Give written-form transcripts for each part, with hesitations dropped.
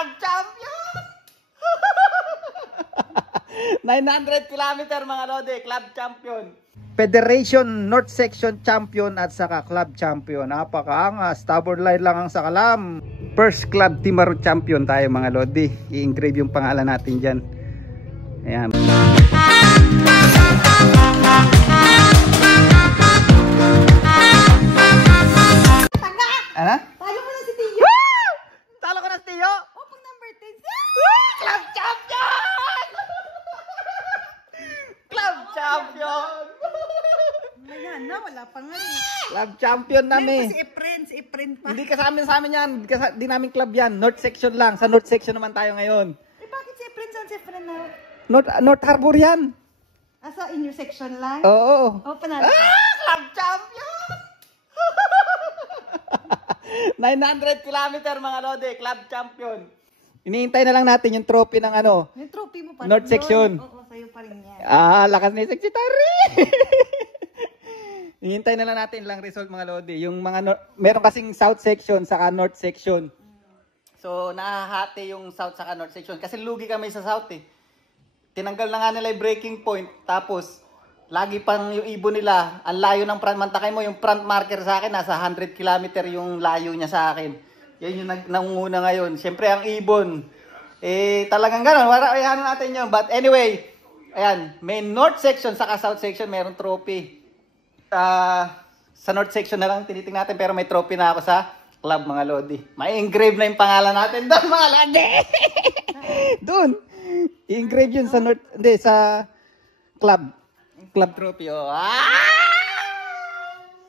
Club champion! 900 kilometer mga lodi, club champion. Federation North Section champion at saka club champion. Napakaangas, starboard line lang ang sakalam. First club Timaru champion tayo mga lodi. I-engrave yung pangalan natin dyan. Ayan. Ano? Talo ko na si Tio. Talo ko na si Tio? Oh, pag number 10. Club champion! Club champion! Ayan na, wala pa nga. Club champion namin. Si Efren pa. Hindi kasama sa amin yan. Hindi namin club yan. North section lang. Sa North section naman tayo ngayon. Eh, bakit si Efren? Saan si Efren na? North Harbor yan. Sa inyo section lang? Oo. Oh, panalo. Club champion! 900 kilometer mga lodi. Club champion. Iniintay na lang natin yung trophy ng ano. Yung trophy mo pa North rin section. yun. Oo, sa'yo pa rin yan. Lakas ni Secretary. Hihintay na lang natin lang result mga lodi. Yung mga meron kasing south section saka north section. So nahahati yung south saka north section kasi lugi kami sa south eh. Tinanggal na nga nila yung breaking point tapos lagi pang yung ibon nila. Ang layo ng front, mantakay mo yung front marker sa akin nasa 100 km yung layo niya sa akin. Yan yung nangunguna ngayon. Siyempre ang ibon talagang gano'n. Warayahan natin yun. But anyway, ayan, may north section saka south section meron trophy. Sa north section na lang tinitingnan natin pero may trophy na ako sa club mga lodi. May engrave na yung pangalan natin doon mga lodi. Doon. I-engrave yun sa north, hindi, sa club trophy. Oh.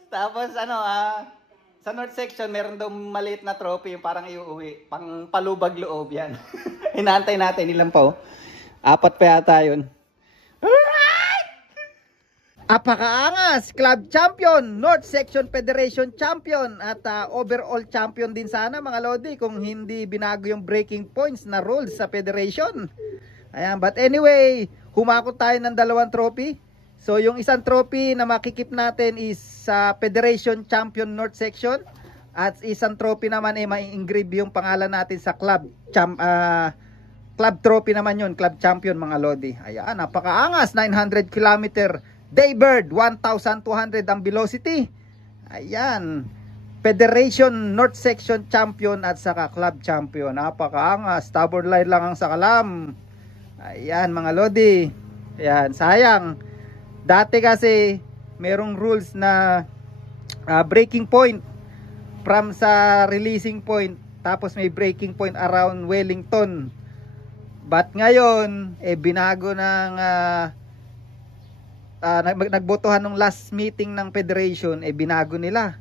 Tapos sa north section meron daw maliit na trophy yung parang iuwi. Pang palubag loob yan. Inaantay natin ilan pa oh. 4 pa yata yun. Apakaangas, club champion, North Section Federation champion at overall champion din sana mga lodi kung hindi binago yung breaking points na rules sa federation. Ayan, but anyway, humakot tayo ng 2 trophy. So yung isang trophy na makikip natin is sa Federation Champion North Section at isang trophy naman ay mai-engrave yung pangalan natin sa club trophy naman yun, club champion mga lodi. Ayan, napakaangas, 900 kilometer. Daybird, 1,200 ang velocity. Ayan. Federation North Section champion at saka club champion. Napakaangas. Starboard line lang ang sakalam. Ayan mga lodi. Ayan, sayang. Dati kasi merong rules na breaking point from sa releasing point. Tapos may breaking point around Wellington. But ngayon, binago ng nagbotohan ng last meeting ng federation binago nila.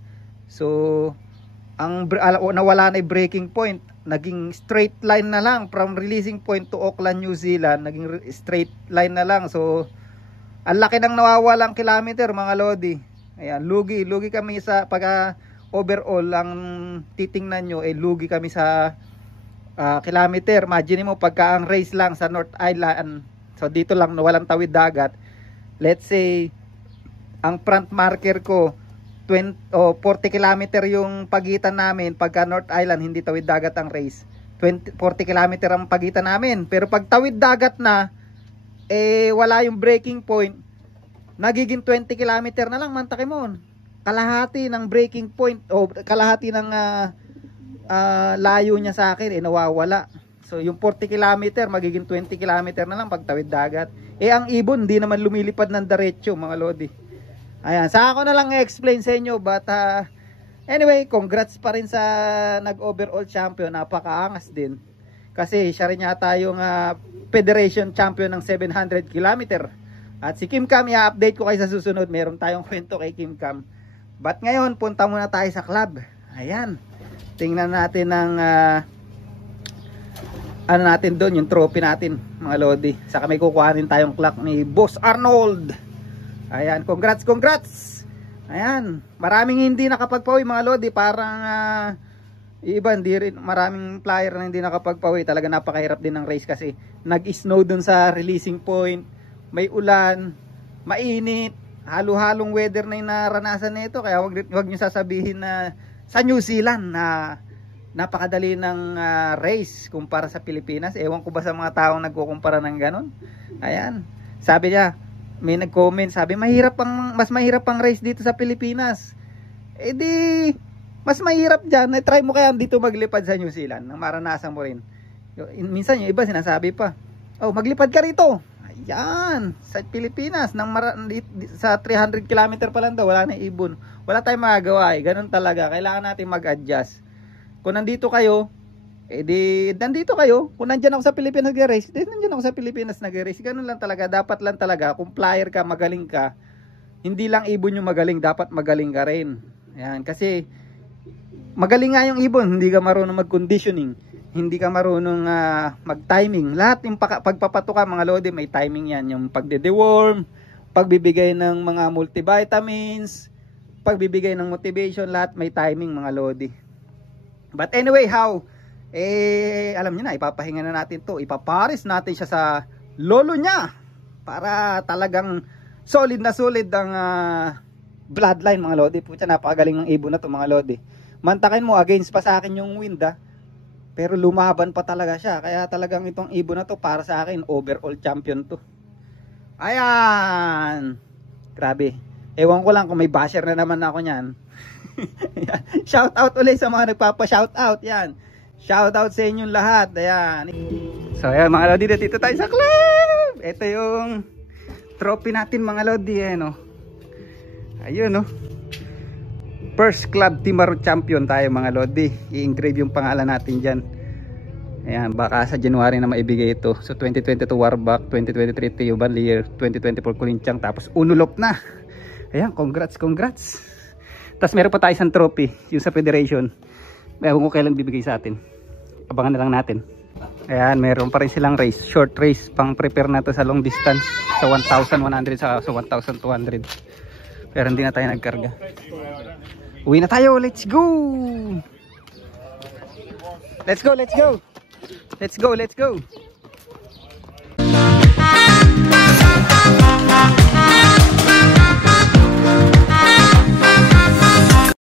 So ang nawala na yung breaking point, naging straight line na lang from releasing point to Auckland, New Zealand, naging straight line na lang. So ang laki ng nawawalang kilometer mga lodi. Ayan, lugi kami sa pag overall ang titingnan nyo lugi kami sa kilometer. Imagine mo pagka ang race lang sa North Island, so dito lang walang tawid dagat. Let's say, ang front marker ko, 40 kilometer yung pagitan namin. Pagka North Island, hindi tawid dagat ang race. 40 kilometer ang pagitan namin. Pero pag tawid dagat na, wala yung breaking point, nagiging 20 kilometer na lang, mantakimon. Kalahati ng breaking point, o kalahati ng layo niya sa akin, nawawala. So, yung 40 kilometer, magiging 20 kilometer na lang pag tawid dagat. Ang ibon, hindi naman lumilipad ng diretso, mga lodi. Ayan, sa ako na lang i-explain sa inyo. But, anyway, congrats pa rin sa nag-overall champion. Napakaangas din. Kasi siya rin yata yung Federation champion ng 700 kilometer. At si Kim Cam, i-update ko kayo sa susunod. Meron tayong kwento kay Kim Cam. But ngayon, punta muna tayo sa club. Ayan. Tingnan natin ng ano natin doon, yung trophy natin mga lodi. Saka may kukuhanin tayong clock ni Boss Arnold. Ayan, congrats. Ayan, maraming hindi nakapagpawi mga lodi. Parang iba, hindi rin, maraming flyer na hindi nakapagpawi. Talaga napakahirap din ng race kasi nag-snow dun sa releasing point. May ulan, mainit, halo-halong weather na yung naranasan nito. Kaya wag nyo sasabihin na sa New Zealand na napakadali ng race kumpara sa Pilipinas. Ewan ko ba sa mga taong nagkukumpara ng ganon. Ayan, sabi niya, may nag-comment, sabi mas mahirap pang race dito sa Pilipinas. Eh di mas mahirap dyan. Try mo kaya dito maglipad sa New Zealand nang maranasan mo rin. Minsan yung iba sinasabi pa, oh, maglipad ka rito. Ayan, sa Pilipinas sa 300 km pa lang daw, wala na ibon. Wala tayong magagawa eh. Ganun talaga, kailangan natin mag-adjust. Kung nandito kayo, nandito kayo. Kung nandyan ako sa Pilipinas nag-race, nandyan ako sa Pilipinas nag-race. Ganun lang talaga, dapat lang talaga, kung flyer ka, magaling ka, hindi lang ibon yung magaling, dapat magaling ka rin. Ayan, kasi magaling nga yung ibon, hindi ka marunong mag-conditioning, hindi ka marunong mag-timing. Lahat yung pagpapato ka mga lodi, may timing yan. Yung pagde-deworm, pagbibigay ng mga multivitamins, pagbibigay ng motivation, lahat may timing mga lodi. But anyway, alam niyo na, ipapahinga na natin to. Ipaparis natin siya sa lolo niya para talagang solid na solid ang bloodline mga lodi. Pucha, napakagaling ng ibon na to mga lodi. Mantakin mo, against pa sa akin yung wind pero lumaban pa talaga siya. Kaya talagang itong ibon na to para sa akin overall champion to. Ayan, grabe. Ewan ko lang kung may basher na naman ako niyan. Shout out ulit sa mga nagpapa-shout out. Yan, shout out sa inyong lahat. Ayan. So ayan mga lodi, dito tayo sa club. Ito yung trophy natin mga lodi, no. Ayun, no. First club Timaru champion tayo mga lodi. I-engrave yung pangalan natin diyan. Ayan, baka sa January na maibigay ito. So 2022 Warback, 2023 Tio Banlier, 2024 Kulinchang, tapos unulop na. Ayan, congrats. Tapos meron pa tayo isang trophy, yung sa Federation. Ewan ko kailan bibigay sa atin. Abangan na lang natin. Ayan, meron pa rin silang race, short race, pang prepare na to sa long distance, sa 1,100 sa 1,200. Pero hindi na tayo nagkarga. Uwi na tayo, let's go! Let's go!